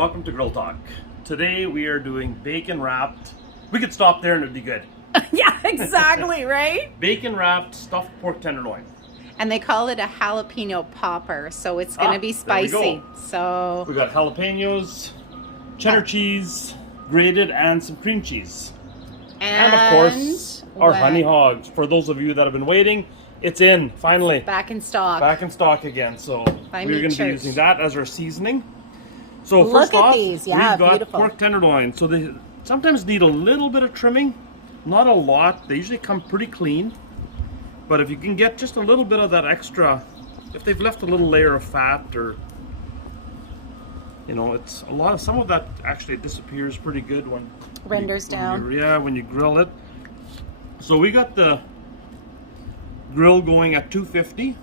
Welcome to Grill Talk. Today we are doing bacon wrapped. We could stop there and it'd be good. Yeah, exactly, right? Bacon wrapped stuffed pork tenderloin. And they call it a jalapeno popper, so it's going to be spicy. There we go. So We got jalapenos, cheddar cheese, grated, and some cream cheese. And of course, our honey hogs. For those of you that have been waiting, it's in, finally. Back in stock. Back in stock again. So By we're going to be Church. using that as our seasoning. So Look first at off, these. Yeah, we've got beautiful. pork tenderloin. So they sometimes need a little bit of trimming, not a lot. They usually come pretty clean. But if you can get just a little bit of that extra, if they've left a little layer of fat or, you know, it's a lot of, some of that actually disappears pretty good when Renders down. when you grill it. So we got the grill going at 250.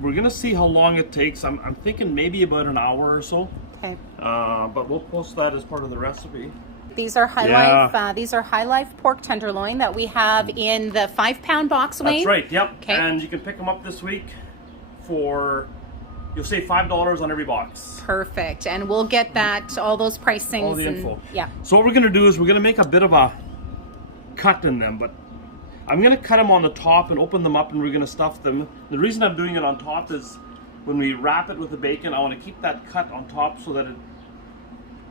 We're gonna see how long it takes. I'm thinking maybe about an hour or so. Okay. But we'll post that as part of the recipe. These are high life pork tenderloin that we have in the 5-pound box, Wayne. That's right. Yep. Okay. And you can pick them up this week for, you'll save $5 on every box. Perfect. And we'll get that, all those pricings. All the info. Yeah. So what we're gonna do is we're gonna make a bit of a cut in them, but I'm gonna cut them on the top and open them up, and we're gonna stuff them. The reason I'm doing it on top is when we wrap it with the bacon, I want to keep that cut on top so that it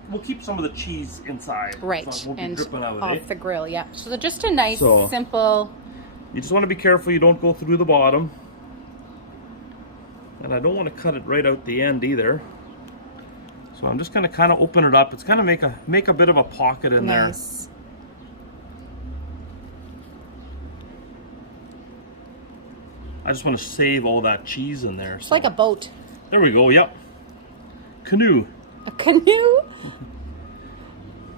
will keep some of the cheese inside. Right. So it won't be And dripping out off of it. the grill, yeah. So just a nice, So- simple. You just want to be careful you don't go through the bottom. And I don't want to cut it right out the end either. So I'm just going to kind of open it up. It's going to make a bit of a pocket in there. Nice. I just want to save all that cheese in there. It's like a boat. There we go, yep. Canoe. A canoe?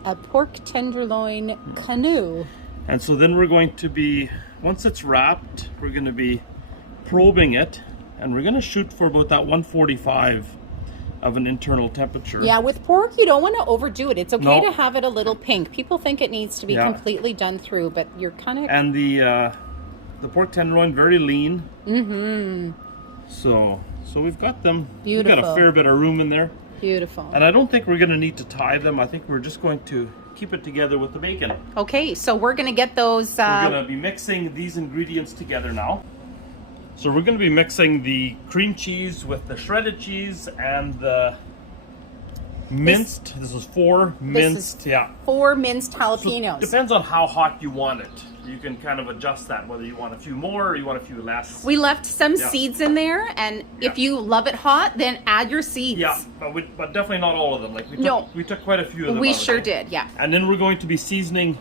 A pork tenderloin canoe. And so then we're going to be, once it's wrapped, we're going to be probing it. And we're going to shoot for about that 145 of an internal temperature. Yeah, with pork, you don't want to overdo it. It's okay No. to have it a little pink. People think it needs to be Yeah. completely done through, but you're kind of... And the pork tenderloin, very lean. Mm-hmm. So we've got them. Beautiful. We've got a fair bit of room in there. Beautiful. And I don't think we're going to need to tie them. I think we're just going to keep it together with the bacon. Okay, so we're going to get those... We're going to be mixing these ingredients together now. So we're going to be mixing the cream cheese with the shredded cheese and the minced. This is 4 minced. Yeah. 4 minced So jalapenos. depends on how hot you want it. You can kind of adjust that, whether you want a few more or you want a few less. We left some Yeah. seeds in there, and if Yeah. you love it hot, then add your seeds. Yeah, but definitely not all of them. Like No. we took quite a few of them. We out of sure it. did, yeah. And then we're going to be seasoning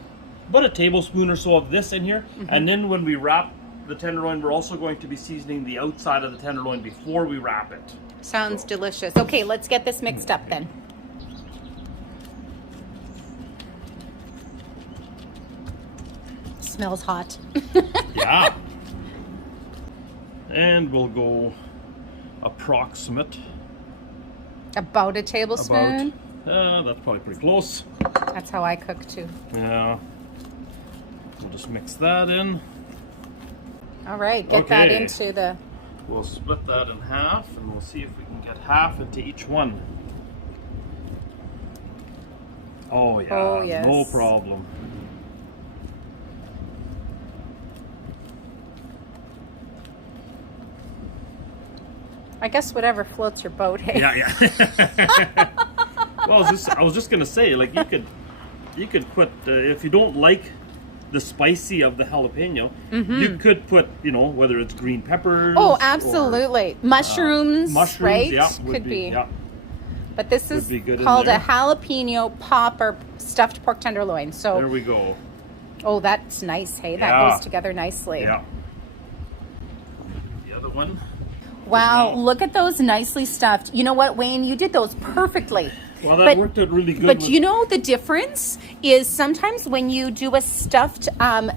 about a tablespoon or so of this in here. Mm-hmm. And then when we wrap the tenderloin, we're also going to be seasoning the outside of the tenderloin before we wrap it. Sounds delicious. Okay, let's get this mixed up then. Smells hot. Yeah. And we'll go approximate. About a tablespoon. That's probably pretty close. That's how I cook too. Yeah. We'll just mix that in. All right, get that Okay. into the... We'll split that in half, and we'll see if we can get half into each one. Oh yeah, Oh, yes. no problem. I guess whatever floats your boat, hey? Yeah, yeah. Well, I was just gonna say, like you could put if you don't like the spicy of the jalapeno, you could put, you know, whether it's green peppers. Oh, or, absolutely. Mushrooms, mushrooms, right? yeah, Could be. Yeah. But this is be good in called a there. jalapeno popper stuffed pork tenderloin. So, There we go. oh, that's nice, hey? That Yeah. goes together nicely. Yeah. The other one. Wow, Wow. look at those nicely stuffed. You know what, Wayne? You did those perfectly. Well, that worked out really good. But you know the difference is sometimes when you do a stuffed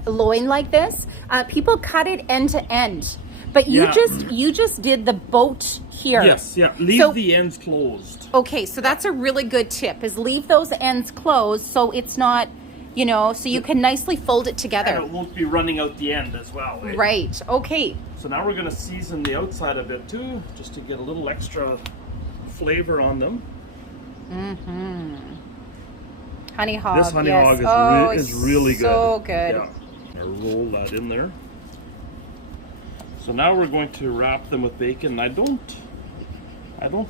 loin like this, people cut it end to end. But you Yeah. just did the boat here. Yes, yeah. Leave So- the ends closed. Okay, so that's a really good tip, is leave those ends closed so it's not, you know, so you can nicely fold it And together. it won't be running out the end as well. Eh? Right, okay. So now we're going to season the outside a bit too, just to get a little extra flavor on them. Honey hog. This honey yes. hog is really good. So good. Yeah. I'll roll that in there. So now we're going to wrap them with bacon. I don't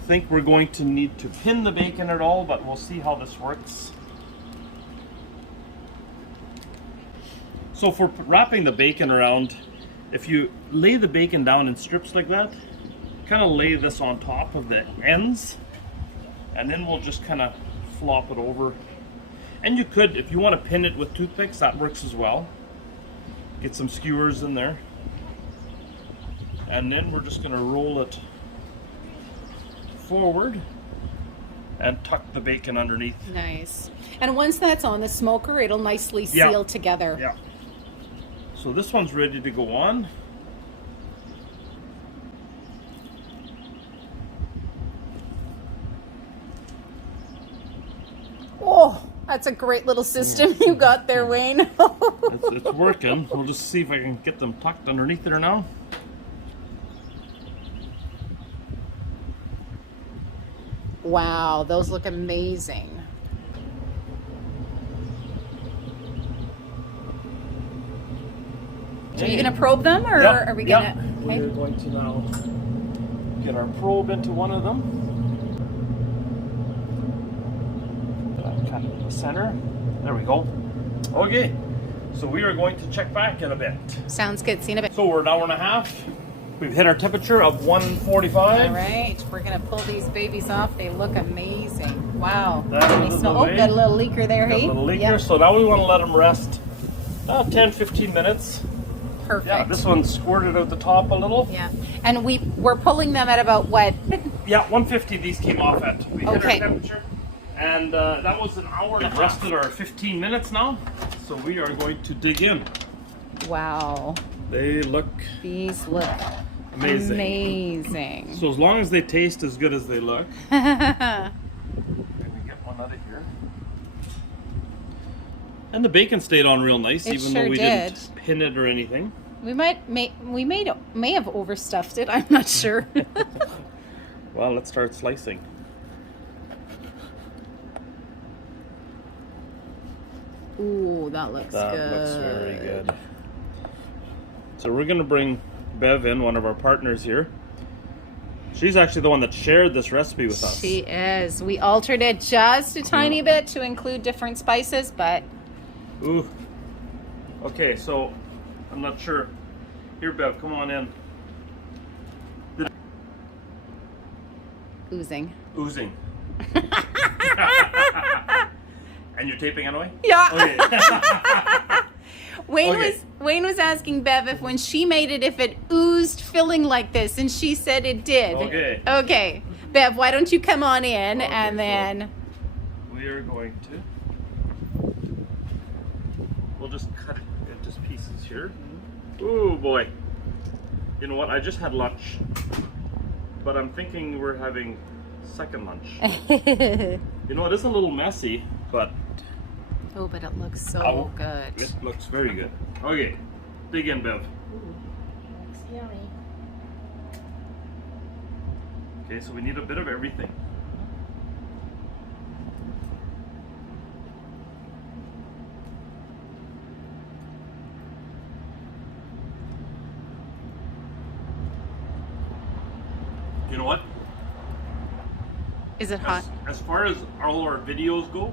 think we're going to need to pin the bacon at all, but we'll see how this works. So for wrapping the bacon around, if you lay the bacon down in strips like that, kind of lay this on top of the ends, and then we'll just kind of flop it over. And you could, if you want to pin it with toothpicks, that works as well. Get some skewers in there. And then we're just going to roll it forward and tuck the bacon underneath. Nice. And once that's on the smoker, it'll nicely seal together. Yeah. So this one's ready to go on. Oh, that's a great little system you got there, Wayne. It's working. We'll just see if I can get them tucked underneath there now. Wow, those look amazing. Are you going to probe them, or are we going to? Okay. We're going to now get our probe into one of them. Kind of in the center. There we go. Okay, so we are going to check back in a bit. Sounds good. See you in a bit. So we're an hour and a half. We've hit our temperature of 145. All right, we're going to pull these babies off. They look amazing. Wow. That They is smell, the way. got a little leaker there, Got hey? a little leaker. Yep. So now we want to let them rest 10-15 minutes. Perfect. Yeah, this one's squirted out the top a little. Yeah, and we're pulling them at about what? Yeah, 150 these came off at. We hit Okay. our temperature. And that was an hour and a half. Rested our 15 minutes now. So we are going to dig in. Wow. They look These look amazing. amazing. So as long as they taste as good as they look. Let me get one out of here. And the bacon stayed on real nice, It even sure though we did. didn't pin it or anything. We may have overstuffed it. I'm not sure. Well, let's start slicing. Ooh, that looks That good. looks very good. So we're going to bring Bev in, one of our partners here. She's actually the one that shared this recipe with us. She is. We altered it just a tiny bit to include different spices, but Ooh. Okay, so I'm not sure. Here, Bev, come on in. oozing. Oozing. And you're taping anyway? Yeah. Okay. Wayne was asking Bev if when she made it, if it oozed filling like this, and she said it did. Okay. Okay. Bev, why don't you come on in Okay, and then we are going to. We'll just cut it into pieces here. Ooh boy. You know what? I just had lunch, but I'm thinking we're having second lunch. You know, it is a little messy, but oh, but it looks so good. it looks very good. Okay, dig in, Bev. Looks yummy. Okay, so we need a bit of everything. You know what? Is it hot? As far as all our videos go,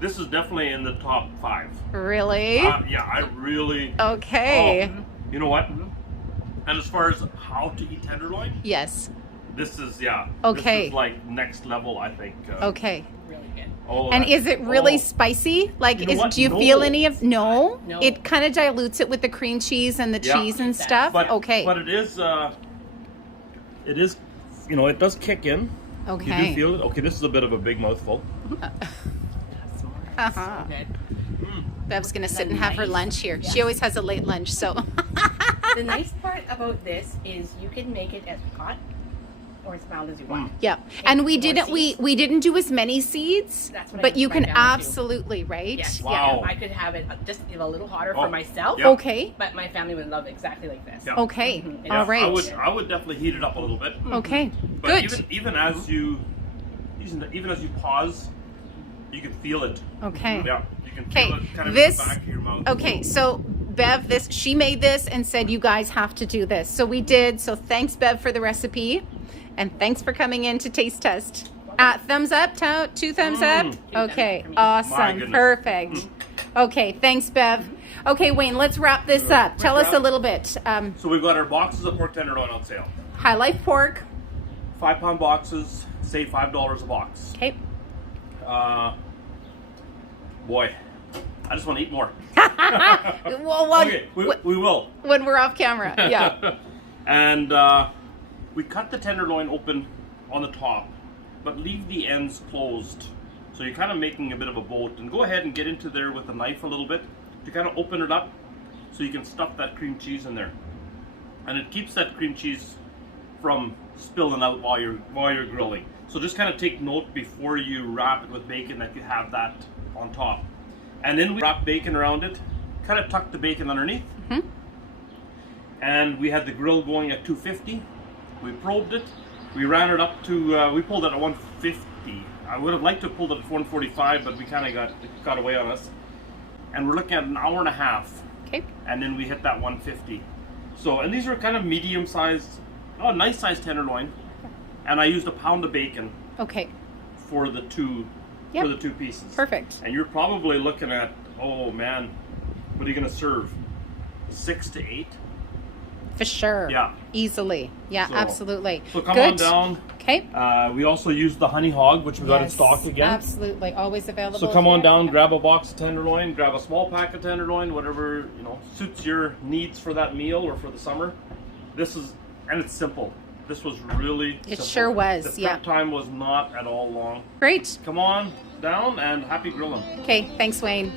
this is definitely in the top 5. Really? Yeah, I really. Okay. Oh, you know what? And as far as how to eat tenderloin, Yes. this is This Okay. is like next level, I think. Okay. Really good. And is it really spicy? Like, You know what? do you No. feel any of? No. No. It kind of dilutes it with the cream cheese and the Yeah. cheese and stuff. But okay. But it is. It does kick in. You Okay. do feel it. Okay, this is a bit of a big mouthful. Uh-huh. Good. Bev's gonna sit and have her lunch here. She always has a late lunch, so. The nice part about this is you can make it as hot or as mild as you want. Yeah, and we more didn't seeds. we didn't do as many seeds, That's what I but did you for can my family, too. absolutely, right? Yes. Wow. Yeah. I could have it just a little hotter Oh, for myself. yeah. Okay. But my family would love it exactly like this. Yeah. Okay. Mhm. All right. I would definitely heat it up a little bit. Okay. But Good. even as you even as you pause, you can feel it. Okay. Yeah, you can Okay, feel it kind of this, in the back of your mouth. okay, so Bev, she made this and said you guys have to do this. So we did. So thanks, Bev, for the recipe. And thanks for coming in to taste test. Thumbs up, two thumbs up. Okay, My awesome, goodness. perfect. Okay, thanks, Bev. Okay, Wayne, let's wrap this up. Tell us a little bit. So we've got our boxes of pork tenderloin on sale. High Life Pork. 5-pound boxes, save $5 a box. Okay. Boy, I just want to eat more. Well, Okay, we will. when we're off camera. Yeah. And we cut the tenderloin open on the top, but leave the ends closed. So you're kind of making a bit of a boat. And go ahead and get into there with a knife a little bit to kind of open it up so you can stuff that cream cheese in there. And it keeps that cream cheese from spilling out while you're grilling. So just kind of take note before you wrap it with bacon that you have that on top. And then we wrap bacon around it, kind of tuck the bacon underneath. Mm-hmm. And we had the grill going at 250. We probed it. We ran it up to, we pulled it at 150. I would have liked to have pulled it at 145, but we kind of got away on us. And we're looking at an hour and a half. Okay. And then we hit that 150. So, and these are kind of medium-sized, nice sized tenderloin. And I used a pound of bacon. Okay. For the two pieces. Perfect. And you're probably looking at, oh man, what are you going to serve? 6 to 8? For sure. Yeah. Easily. Yeah, So- absolutely. So come Good. on down. Okay. We also used the honey hog, which we got in Yes, stock again. Absolutely. Always available. So come on here. down, Yeah. grab a box of tenderloin, grab a small pack of tenderloin, whatever suits your needs for that meal or for the summer. And it's simple. This was really It simple. sure was, The yeah. prep time was not at all long. Great. Come on down and happy grilling. Okay. Thanks, Wayne.